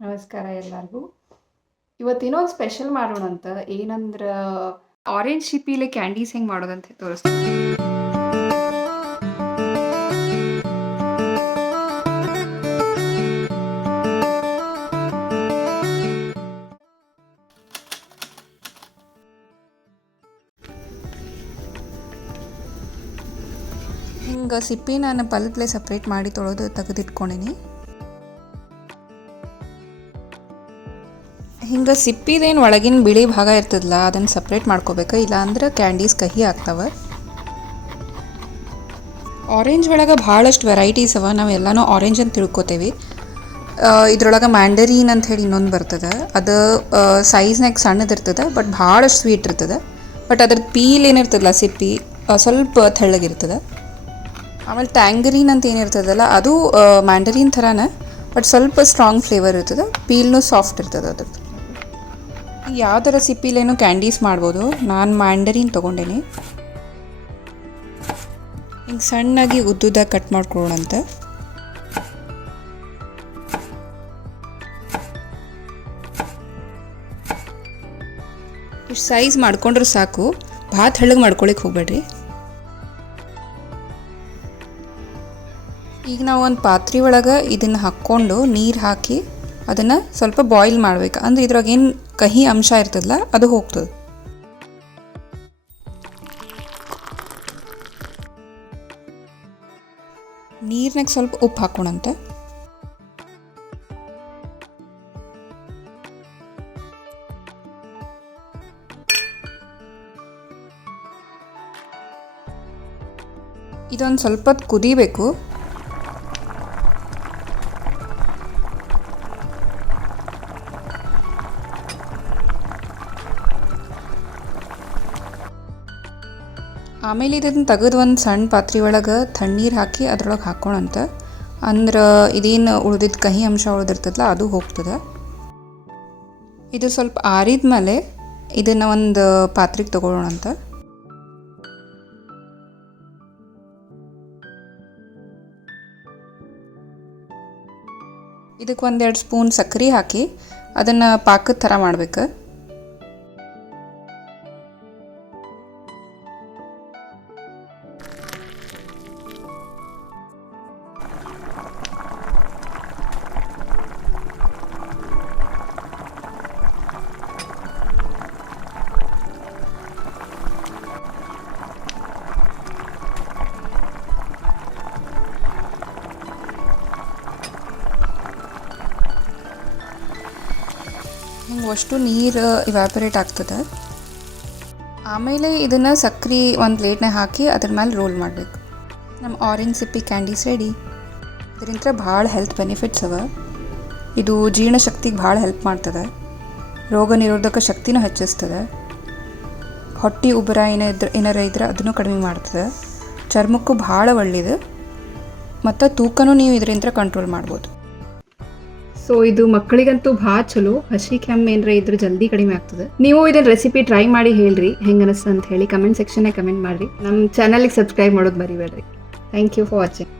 ನಮಸ್ಕಾರ ಎಲ್ಲರಿಗೂ. ಇವತ್ತು ಇನ್ನೊಂದು ಸ್ಪೆಷಲ್ ಮಾಡೋಣ ಅಂತ. ಏನಂದ್ರೆ ಆರೆಂಜ್ ಚಿಪ್ಪಿಲೆ ಕ್ಯಾಂಡೀಸ್ ಹೆಂಗೆ ಮಾಡೋದಂತ ತೋರಿಸ್ತೀನಿ. ಹಿಂಗೆ ಸಿಪ್ಪಿ ನಾನು ಪಲ್ಪ್ಲೆ ಸಪ್ರೇಟ್ ಮಾಡಿ ತೊಳೆದು ತೆಗೆದಿಟ್ಕೊಂಡೀನಿ. ಹಿಂಗೆ ಸಿಪ್ಪಿದೇನು ಒಳಗಿನ ಬಿಳಿ ಭಾಗ ಇರ್ತದಲ್ಲ ಅದನ್ನು ಸಪ್ರೇಟ್ ಮಾಡ್ಕೋಬೇಕು, ಇಲ್ಲಾಂದ್ರೆ ಕ್ಯಾಂಡೀಸ್ ಕಹಿ ಆಗ್ತವೆ. ಆರೆಂಜ್ ಒಳಗೆ ಭಾಳಷ್ಟು ವೆರೈಟೀಸ್ ಅವ. ನಾವು ಎಲ್ಲನೂ ಆರೆಂಜ್ ಅಂತ ತಿಳ್ಕೊತೇವೆ. ಇದ್ರೊಳಗೆ ಮ್ಯಾಂಡರೀನ್ ಅಂತ ಹೇಳಿ ಇನ್ನೊಂದು ಬರ್ತದೆ. ಅದು ಸೈಜ್ನಾಗ ಸಣ್ಣದಿರ್ತದೆ, ಬಟ್ ಭಾಳಷ್ಟು ಸ್ವೀಟ್ ಇರ್ತದೆ. ಬಟ್ ಅದ್ರದ್ದು ಪೀಲ್ ಏನಿರ್ತದಲ್ಲ ಸಿಪ್ಪಿ ಸ್ವಲ್ಪ ತೆಳ್ಳಗಿರ್ತದೆ. ಆಮೇಲೆ ಟ್ಯಾಂಗರೀನ್ ಅಂತ ಏನಿರ್ತದಲ್ಲ ಅದು ಮ್ಯಾಂಡರೀನ್ ಥರನೇ, ಬಟ್ ಸ್ವಲ್ಪ ಸ್ಟ್ರಾಂಗ್ ಫ್ಲೇವರ್ ಇರ್ತದೆ. ಪೀಲ್ನೂ ಸಾಫ್ಟ್ ಇರ್ತದೆ ಅದ್ರದ್ದು. ಯಾವ ಥರ ಸಿಪ್ಪಿಲೇನು ಕ್ಯಾಂಡೀಸ್ ಮಾಡ್ಬೋದು. ನಾನು ಮ್ಯಾಂಡರೀನ್ ತೊಗೊಂಡೇನಿ. ಹಿಂಗೆ ಸಣ್ಣಾಗಿ ಉದ್ದುದಾಗಿ ಕಟ್ ಮಾಡ್ಕೊಳ್ಳೋಣಂತ. ಇಷ್ಟು ಸೈಜ್ ಮಾಡ್ಕೊಂಡ್ರೆ ಸಾಕು, ಭಾಳ ತೆಳ್ಳಗೆ ಮಾಡ್ಕೊಳಿಕ್ಕೆ ಹೋಗ್ಬೇಡ್ರಿ. ಈಗ ನಾವು ಒಂದು ಪಾತ್ರೆ ಒಳಗೆ ಇದನ್ನು ಹಾಕ್ಕೊಂಡು ನೀರು ಹಾಕಿ ಅದನ್ನು ಸ್ವಲ್ಪ ಬಾಯ್ಲ್ ಮಾಡ್ಬೇಕು. ಅಂದ್ರೆ ಇದ್ರಾಗೇನು ಕಹಿ ಅಂಶ ಇರ್ತದಲ್ಲ ಅದು ಹೋಗ್ತದೆ. ನೀರಿನಾಗ ಸ್ವಲ್ಪ ಉಪ್ಪು ಹಾಕೋಣಂತೆ. ಇದೊಂದು ಸ್ವಲ್ಪ ಹೊತ್ತು ಕುದಿಬೇಕು. ಆಮೇಲೆ ಇದನ್ನು ತೆಗೆದು ಒಂದು ಸಣ್ಣ ಪಾತ್ರೆ ಒಳಗೆ ತಣ್ಣೀರು ಹಾಕಿ ಅದ್ರೊಳಗೆ ಹಾಕೋಣಂತ. ಅಂದ್ರೆ ಇದೇನು ಉಳಿದಿದ್ದು ಕಹಿ ಅಂಶ ಉಳಿದಿರ್ತದಲ್ಲ ಅದು ಹೋಗ್ತದೆ. ಇದು ಸ್ವಲ್ಪ ಆರಿದ ಮೇಲೆ ಇದನ್ನು ಒಂದು ಪಾತ್ರೆಗೆ ತಗೊಳ್ಳೋಣಂತ. ಇದಕ್ಕೆ 1-2 ಸ್ಪೂನ್ ಸಕ್ಕರೆ ಹಾಕಿ ಅದನ್ನು ಪಾಕದ ಥರ ಮಾಡ್ಬೇಕು. ಹಿಂಗೆ ಅಷ್ಟು ನೀರು ಇವ್ಯಾಪರೇಟ್ ಆಗ್ತದೆ. ಆಮೇಲೆ ಇದನ್ನು ಸಕ್ಕರೆ ಒಂದು ಪ್ಲೇಟ್ನಾಗ ಹಾಕಿ ಅದ್ರ ಮೇಲೆ ರೋಲ್ ಮಾಡಬೇಕು. ನಮ್ಮ ಆರೆಂಜ್ ಸಿಪ್ಪಿ ಕ್ಯಾಂಡೀಸ್ ರೆಡಿ. ಇದರಿಂದ ಭಾಳ ಹೆಲ್ತ್ ಬೆನಿಫಿಟ್ಸ್ ಅವ. ಇದು ಜೀರ್ಣಶಕ್ತಿಗೆ ಭಾಳ ಹೆಲ್ಪ್ ಮಾಡ್ತದೆ. ರೋಗ ನಿರೋಧಕ ಶಕ್ತಿನೂ ಹೆಚ್ಚಿಸ್ತದೆ. ಹೊಟ್ಟೆ ಉಬ್ಬರ ಏನಾರ ಇದ್ರೆ ಅದನ್ನು ಕಡಿಮೆ ಮಾಡ್ತದೆ. ಚರ್ಮಕ್ಕೂ ಭಾಳ ಒಳ್ಳೆಯದು. ಮತ್ತು ತೂಕನೂ ನೀವು ಇದರಿಂದ ಕಂಟ್ರೋಲ್ ಮಾಡ್ಬೋದು. ಸೊ ಇದು ಮಕ್ಕಳಿಗಂತೂ ಭಾಳ ಚಲೋ. ಹಸಿ ಕೆಮ್ಮು ಏನಾರ ಇದ್ರೆ ಜಲ್ದಿ ಕಡಿಮೆ ಆಗ್ತದೆ. ನೀವು ಇದನ್ನ ರೆಸಿಪಿ ಟ್ರೈ ಮಾಡಿ ಹೇಳ್ರಿ ಹೆಂಗೆ ಅನಿಸ್ತು ಅಂತ ಹೇಳಿ ಕಮೆಂಟ್ ಸೆಕ್ಷನ್ನೇ ಕಮೆಂಟ್ ಮಾಡಿರಿ. ನಮ್ಮ ಚಾನಲ್ಗೆ ಸಬ್ಸ್ಕ್ರೈಬ್ ಮಾಡೋದು ಮರಿಬೇಡ್ರಿ. Thank you for watching.